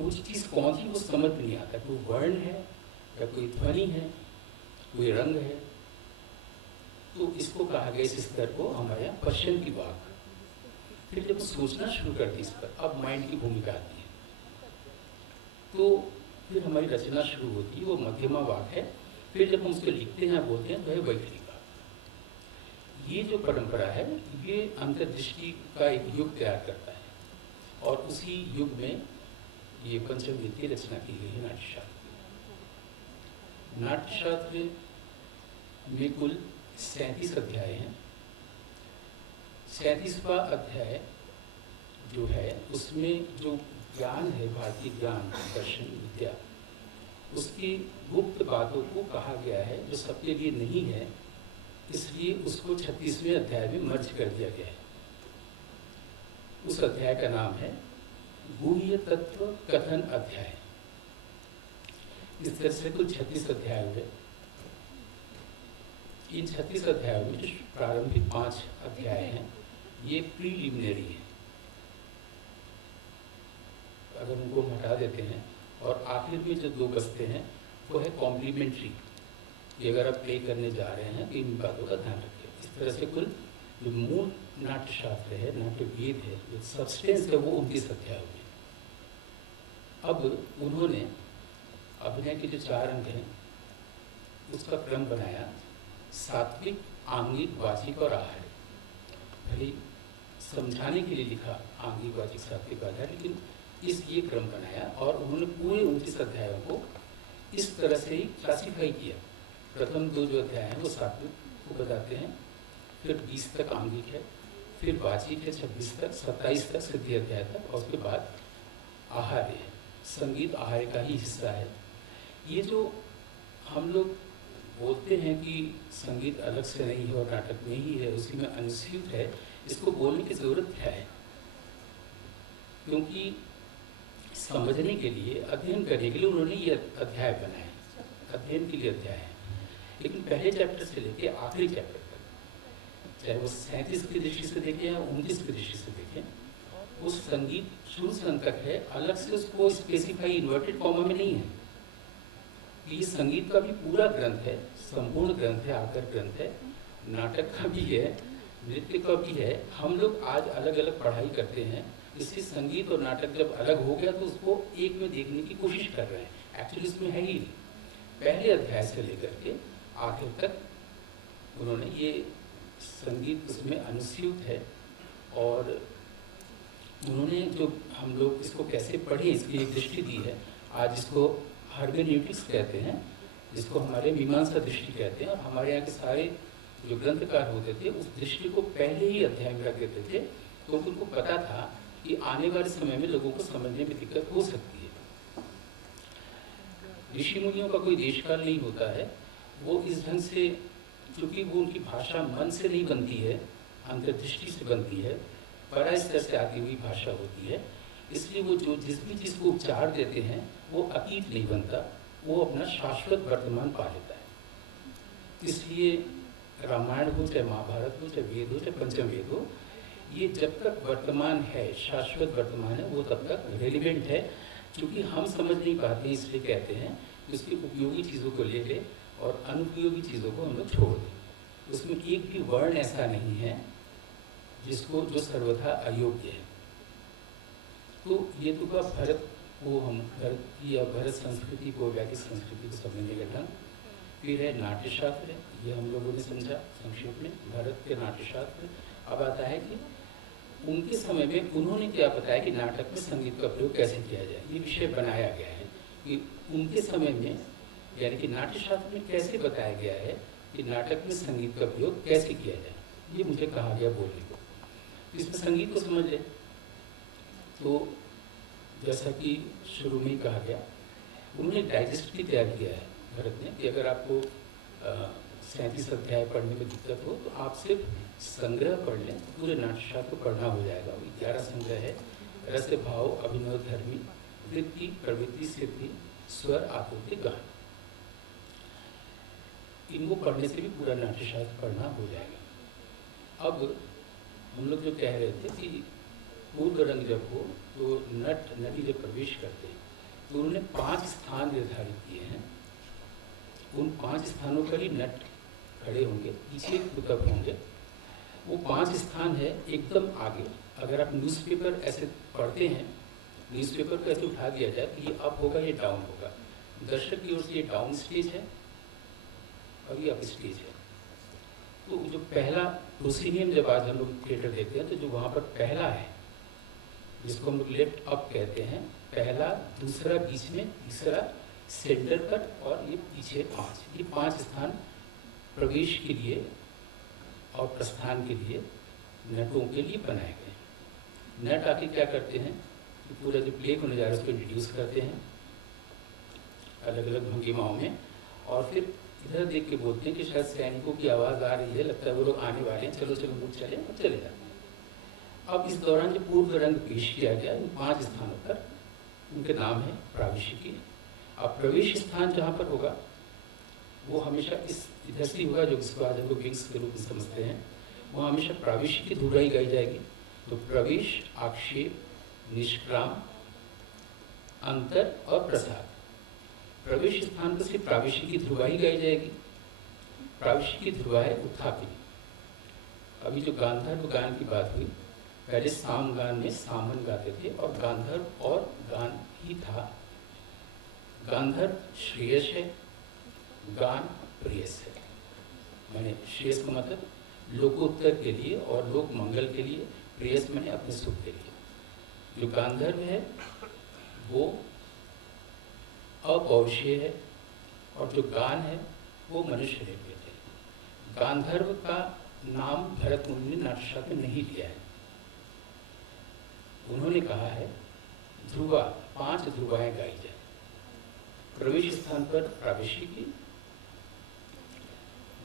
वो चीज़ कौन सी वो समझ नहीं आता, कोई वर्ण है या कोई ध्वनि है, कोई रंग है। तो इसको कहा गया, इस स्तर को हमारे यहाँ पश्चिम की वाक। फिर जब सोचना शुरू करते इस पर, अब माइंड की भूमिका आती है, तो फिर हमारी रचना शुरू होती है, वो मध्यमा वाक है। फिर जब हम उसको लिखते हैं, बोलते हैं, तो है वैखरी वाक। ये जो परंपरा है, ये अंतर्दृष्टि का एक युग तैयार करता है, और उसी युग में ये पंचमवेद की रचना की गई है नाट्यशास्त्र। नाट्यशास्त्र में कुल 37 अध्याय हैं। 37वां अध्याय जो है, उसमें जो ज्ञान है, भारतीय ज्ञान, दर्शन, विद्या, उसकी गुप्त बातों को कहा गया है, जो सबके लिए नहीं है, इसलिए उसको 36वें अध्याय में मर्ज कर दिया गया है। उस अध्याय का नाम है गुह्य तत्व कथन अध्याय। इस तरह से कुल 36 अध्याय हुए। इन 36 अध्यायों में जो प्रारंभिक 5 अध्याय हैं, ये प्रीलिमिनरी है। अगर उनको हटा देते हैं, और आखिर में जो 2 बचते हैं, वो है कॉम्प्लीमेंट्री। ये अगर आप प्ले करने जा रहे हैं तो इन बातों का ध्यान रखिए। इस तरह से कुल जो मूल नाट्यशास्त्र है, नाट्यवेद है, जो सब्सटेंस है, वो 29 अध्याय हुए। अब उन्होंने अभिनय के जो 4 अंग हैं, उसका क्रम बनाया, सात्विक, आंगिक, वाचिक और आहार। भले समझाने के लिए लिखा आंगिक, वाचिक, सात्विक, आहार, लेकिन ये क्रम बनाया, और उन्होंने पूरे 29 अध्यायों को इस तरह से ही क्लासीफाई किया। प्रथम 2 जो अध्याय हैं, वो सात्विक को बताते हैं, फिर 20 तक आंगिक है, फिर वाचिक है 26 तक, 27 तक, सिद्धि अध्याय तक, और उसके बाद आहार है। संगीत आहार का ही हिस्सा है। ये जो हम लोग बोलते हैं कि संगीत अलग से नहीं है और नाटक में ही है, उसी में अनुस्यूत है, इसको बोलने की ज़रूरत क्या है? क्योंकि समझने के लिए, अध्ययन करने के लिए उन्होंने ये अध्याय बनाए, अध्ययन के लिए अध्याय है। लेकिन पहले चैप्टर से लेके आखिरी चैप्टर तक, चाहे वो 37 की दृष्टि से देखें या 29 की दृष्टि से देखें, वो संगीत शुरू से अंत तक है। अलग से उसको स्पेसिफाई इन्वर्टेड कॉमा में नहीं है। ये संगीत का भी पूरा ग्रंथ है, संपूर्ण ग्रंथ है, आकर ग्रंथ है, नाटक का भी है, नृत्य का भी है। हम लोग आज अलग अलग पढ़ाई करते हैं, इसलिए संगीत और नाटक जब अलग हो गया तो उसको एक में देखने की कोशिश कर रहे हैं। एक्चुअली इसमें है ही नहीं। पहले अध्याय से लेकर के आखिर तक उन्होंने ये संगीत उसमें अनुस्यूत है, और उन्होंने जो हम लोग इसको कैसे पढ़ें इसकी एक दृष्टि दी है। आज इसको हर्मेन्यूटिक्स कहते हैं, जिसको हमारे मीमांसा दृष्टि कहते हैं, और हमारे यहाँ के सारे जो ग्रंथकार होते थे उस दृष्टि को पहले ही अध्याय में रख देते थे, क्योंकि उनको पता था कि आने वाले समय में लोगों को समझने में दिक्कत हो सकती है। ऋषि मुनियों का कोई देशकाल नहीं होता है। वो इस ढंग से, क्योंकि वो उनकी भाषा मन से नहीं बनती है, अंतर्दृष्टि से बनती है, बड़ा स्तर से आती हुई भाषा होती है, इसलिए वो जो जिस भी चीज़ को उपचार देते हैं वो अतीत नहीं बनता, वो अपना शाश्वत वर्तमान पा लेता है। इसलिए रामायण हो, चाहे महाभारत हो, चाहे वेद हो, चाहे पंचम वेद हो, ये जब तक वर्तमान है, शाश्वत वर्तमान है, वो तब तक रेलिवेंट है। क्योंकि हम समझ नहीं पाते हैं, इसलिए कहते हैं कि उसकी उपयोगी चीज़ों को ले ले और अनुपयोगी चीज़ों को हम लोग छोड़ दें। उसमें एक भी वर्ण ऐसा नहीं है जिसको जो सर्वथा अयोग्य है। तो ये तो का भारत को, हम भारत की या भारत संस्कृति को, वैदिक संस्कृति को समझने का ढंग। फिर है नाट्यशास्त्र, ये हम लोगों ने समझा संक्षेप में, भारत के नाट्यशास्त्र। अब आता है कि उनके समय में उन्होंने क्या बताया कि नाटक में संगीत का प्रयोग कैसे किया जाए। ये विषय बनाया गया है कि उनके समय में, यानी कि नाट्यशास्त्र में कैसे बताया गया है कि नाटक में संगीत का प्रयोग कैसे किया जाए। ये मुझे कहा गया बोलने को। इसमें संगीत को समझ ले तो जैसा कि शुरू में ही कहा गया, उन्होंने डाइजेस्ट भी तैयार किया है भरत ने, कि अगर आपको 37 अध्याय पढ़ने में दिक्कत हो तो आप सिर्फ संग्रह पढ़ लें, पूरे नाट्यशास्त्र को पढ़ना हो जाएगा। 11 संग्रह है, रस, भाव, अभिनव, धर्मी, वृत्ति, प्रवृत्ति, सिद्धि, स्वर, आकृति, गान। इनको पढ़ने से भी पूरा नाट्यशास्त्र पढ़ना हो जाएगा। अब हम लोग जो कह रहे थे कि पूर्व रंग जब हो तो नट नटी जब प्रवेश करते हैं तो उन्होंने 5 स्थान निर्धारित किए हैं। उन 5 स्थानों पर ही नट खड़े होंगे, पीछे कुतब होंगे। वो 5 स्थान है एकदम आगे। अगर आप न्यूज़पेपर ऐसे पढ़ते हैं, न्यूज़पेपर को ऐसे उठा दिया जाए तो ये अप होगा, ये डाउन होगा। दर्शक की ओर से ये डाउन स्टेज है और ये अप स्टेज है। तो जो पहला प्रोसीनियम, जब आज हम लोग थिएटर देखते हैं तो जो वहाँ पर पहला है, जिसको हम लोग लेफ्ट अप कहते हैं, पहला, दूसरा बीच में, तीसरा सेंटर पर और ये पीछे 5, ये 5 स्थान प्रवेश के लिए और प्रस्थान के लिए नटों के लिए बनाए गए। नट आके क्या करते हैं कि पूरा जो प्ले होने जा रहा है उसको इंट्रोड्यूस करते हैं अलग अलग भंगिमाओं में, और फिर इधर देख के बोलते हैं कि शायद सैनिकों की आवाज़ आ रही है, लगता है वो लोग आने वाले हैं, चलो चलो लोग चले, और चले जाते हैं। अब इस दौरान जो पूर्व रंग पेश किया गया इन 5 स्थानों पर, उनके नाम है प्राविशिकी। अब प्रवेश स्थान जहाँ पर होगा वो हमेशा इस इधर से होगा, जो इसको आज हम लोग विंग्स के रूप में समझते हैं। वो हमेशा प्राविशिकी धुरा ही गाई जाएगी। तो प्रवेश, आक्षेप, निष्क्राम, अंतर और प्रसाद। प्रवेश स्थान पर सिर्फ प्राविशिकी ध्रुवा ही गाई जाएगी। प्राविशिकी ध्रुवा है उत्थापिनी। अभी जो गांधर्व गान की बात हुई, पहले साम गान में सामन गाते थे और गांधर्व और गान ही था। गांधर्व श्रेयस है, गान प्रेयस है। मैंने श्रेयस का मतलब लोकोत्तर के लिए और लोक मंगल के लिए, प्रेयस मैंने अपने सुख के लिए। जो गांधर्व है वो अपौरुषीय है और जो गान है वो मनुष्य निर्मित है। गांधर्व का नाम भरत मुनि ने नाट्यशास्त्र में नहीं लिया है। उन्होंने कहा है ध्रुवा, 5 ध्रुवाएं गाई जाए। प्रवेश स्थान पर प्राविशिकी,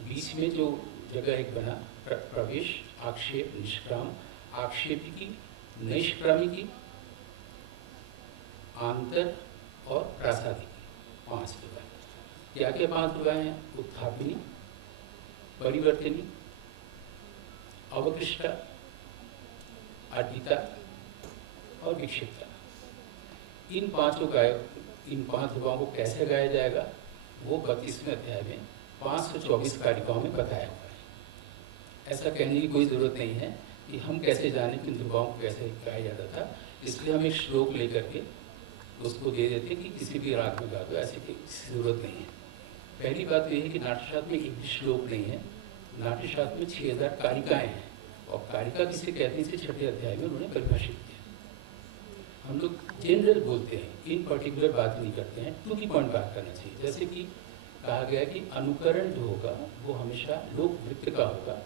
बीच में जो जगह एक बना प्रवेश, आक्षेप, निष्क्राम, आक्षेपिकी, निष्क्रामिकी, आंतर और प्रासादिकी, 5 दुर्गाएं। क्या क्या 5 दुर्गाएं हैं? उत्थापिनी, परिवर्तनी, अवकृष्टा, अर्पिता और विक्षिप्ता। इन 5 दुर्गाओं को कैसे गाया जाएगा वो 32वें अध्याय में 524 कारिकाओं में बताया हुआ है। ऐसा कहने की कोई ज़रूरत नहीं है कि हम कैसे जाने कि इन दुर्गाओं को कैसे गाया जाता था। इसलिए हम एक श्लोक लेकर के उसको दे देते कि किसी भी राग में गा दो, ऐसी किसी ज़रूरत नहीं है। पहली बात तो यह है कि नाट्यशास्त्र में एक भी श्लोक नहीं है। नाट्यशास्त्र में 6000 कारिकाएँ हैं और कारिका किसे कहते हैं इसे 6ठे अध्याय में उन्होंने परिभाषित किया। हम लोग जनरल बोलते हैं, इन पर्टिकुलर बात नहीं करते हैं, टू की पॉइंट बात करना चाहिए। जैसे कि कहा गया कि अनुकरण जो होगा वो हमेशा लोक नृत्य का होगा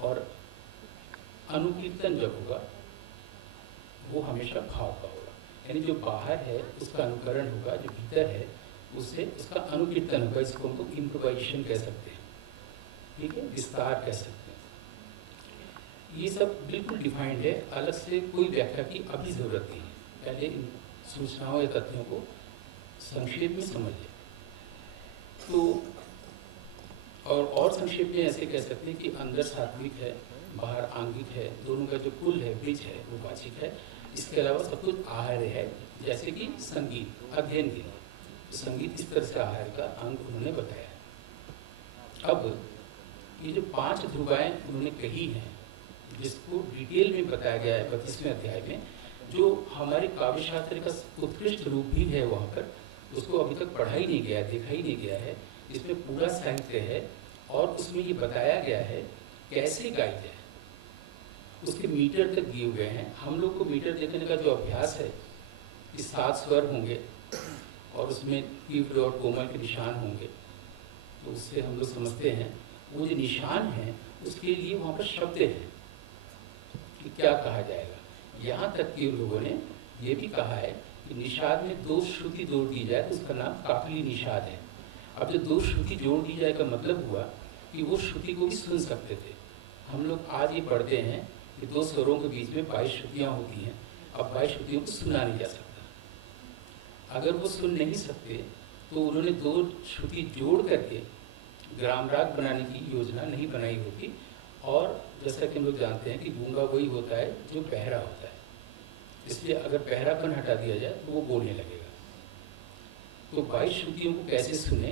और अनुकीर्तन जब होगा वो हमेशा भाव का होगा। यानी जो बाहर है उसका अनुकरण होगा, जो भीतर है उससे उसका अनुकीर्तन होगा। इसको हम लोग इम्प्रोवाइजेशन कह सकते हैं, ठीक है, विस्तार कह सकते हैं। ये सब बिल्कुल डिफाइंड है, अलग से कोई व्याख्या की अभी ज़रूरत नहीं है। पहले इन सूचनाओं या तथ्यों को संक्षेप में समझ लें। तो और संक्षेप में ऐसे कह सकते हैं कि अंदर सात्विक है, बाहर आंगिक है, दोनों का जो कुल है, ब्रिज है, वो वाचिक है। इसके अलावा सब कुछ आहार्य है। जैसे कि संगीत अध्ययन के लिए, तो संगीत इस तरह से आहार्य का अंग उन्होंने बताया। अब ये जो 5 ध्रुवाएं उन्होंने कही हैं, जिसको डिटेल में बताया गया है 32वें अध्याय में, जो हमारे काव्य शास्त्र का उत्कृष्ट रूप भी है, वहाँ पर उसको अभी तक पढ़ा ही नहीं गया, देखा ही नहीं गया है। इसमें पूरा साहित्य है और उसमें ये बताया गया है कैसे गाई जाए। उसके मीटर तक दिए हुए हैं। हम लोग को मीटर देखने का जो अभ्यास है कि 7 स्वर होंगे और उसमें तीव्र और कोमल के निशान होंगे, तो उससे हम लोग समझते हैं वो जो निशान हैं उसके लिए वहाँ पर शब्द हैं कि क्या कहा जाएगा। यहाँ तक कि लोगों ने ये भी कहा है कि निषाद में 2 श्रुति जोड़ दी जाए तो उसका नाम काकली निषाद है। अब जो 2 श्रुति जोड़ दी जाए का मतलब हुआ कि वो श्रुति को भी सुन सकते थे। हम लोग आज ये पढ़ते हैं कि 2 स्वरों के बीच में 22 श्रुतियाँ होती हैं। अब 22 श्रुतियों को सुना नहीं जा सकता। अगर वो सुन नहीं सकते तो उन्होंने 2 श्रुति जोड़ करके ग्राम राग बनाने की योजना नहीं बनाई होती। और जैसा कि हम लोग जानते हैं कि गूंगा वही होता है जो बहरा होता है, इसलिए अगर बहरापन हटा दिया जाए तो वो बोलने लगेगा। तो 22 श्रुतियों को कैसे सुने,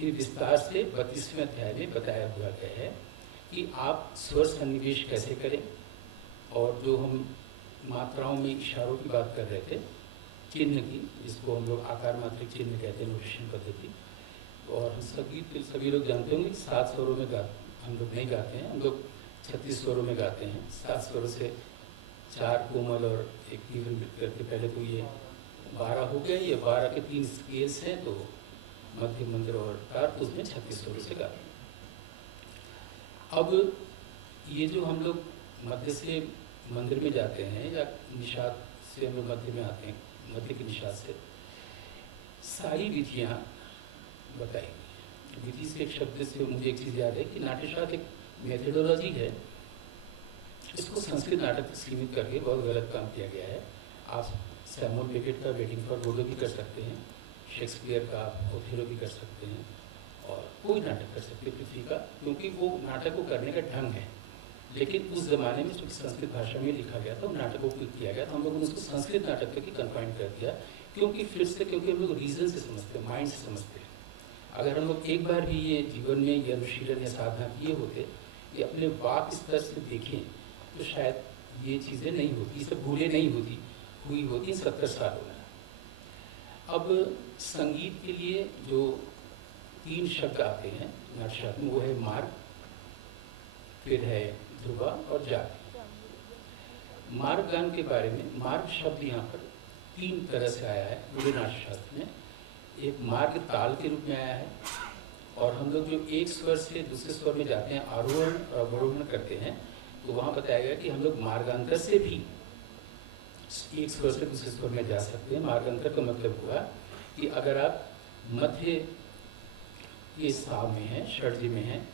ये विस्तार से 32वें अध्याय में बताया हुआ गया है कि आप स्वर सन्निवेश कैसे करें। और जो हम मात्राओं में इशारों की बात कर रहे थे, चिन्ह की, जिसको हम लोग आकार मात्रिक चिन्ह कहते हैं नोटेशन पद्धति, और हम सभी लोग जानते होंगे 7 स्वरों में हम लोग नहीं गाते हैं, हम लोग 36 स्वरों में गाते हैं। 7 स्वरों से 4 कोमल और 1 तीव्र करके, पहले तो ये 12 हो गए, ये 12 के 3 स्केल्स हैं, तो मध्य, मंद्र और तार, तो उसमें 36 स्वरों से गाते हैं। अब ये जो हम लोग मध्य से मंदिर में जाते हैं या निषाद से हम लोग मध्य में आते हैं, मध्य की निषाद से, सारी विधियाँ बताई गई। विधि से एक शब्द से मुझे एक चीज़ याद है कि नाट्यशास्त्र एक मेथडोलॉजी है, इसको संस्कृत नाटक तक सीमित करके बहुत गलत काम किया गया है। आप सैमुअल बेकेट का वेटिंग फॉर गोडो भी कर सकते हैं, शेक्सपियर का ओथेलो भी कर सकते हैं, और कोई नाटक कर सकते हैं पृथ्वी का, क्योंकि वो नाटक को करने का ढंग है। लेकिन उस ज़माने में चूँकि संस्कृत भाषा में लिखा गया था, उन नाटकों को किया गया था, हम लोगों ने उसको संस्कृत नाटक तक ही कन्फाइन कर दिया, क्योंकि हम लोग रीज़न से समझते हैं, माइंड से समझते हैं। अगर हम लोग एक बार भी ये जीवन में ये अनुशीलन या साधना किए होते, ये अपने वाक स्तर से देखें, तो शायद ये चीज़ें नहीं होती, ये सब भूलें नहीं हुई होती 70 साल हो गया। अब संगीत के लिए जो 3 शब्द आते हैं नाट्यशास्त्र में, वो है मार्ग, फिर है ध्रुवा और जाग। मार्ग गान के बारे में, मार्ग शब्द यहाँ पर 3 तरह से आया है पूरे नाट्यशास्त्र में। एक मार्ग ताल के रूप में आया है, और हम लोग जो एक स्वर से दूसरे स्वर में जाते हैं, आरोहण और अवरोहण करते हैं, तो वहाँ बताया गया कि हम लोग मार्गांतर से भी एक स्वर से दूसरे स्वर में जा सकते हैं। मार्गांतर का मतलब हुआ कि अगर आप मध्य के सा में हैं, षड्ज में हैं,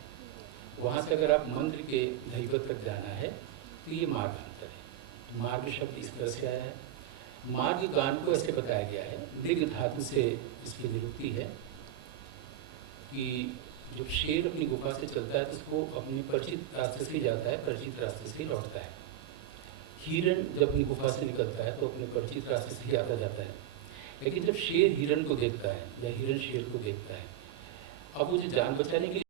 वहाँ से अगर आप मंत्र के धैवत तक जाना है, तो ये मार्गांतर है। मार्ग शब्द इस तरह से आया है। मार्ग गान को ऐसे बताया गया है, मृग धातु से इसकी निरुक्ति है कि जब शेर अपनी गुफा से चलता है तो उसको अपने परिचित रास्ते से जाता है, परिचित रास्ते से लौटता है। हिरण जब अपनी गुफा से निकलता है तो अपने परिचित रास्ते से आता जाता है। लेकिन जब शेर हिरण को देखता है या हिरण शेर को देखता है, अब वो जो जान बचाने के लिए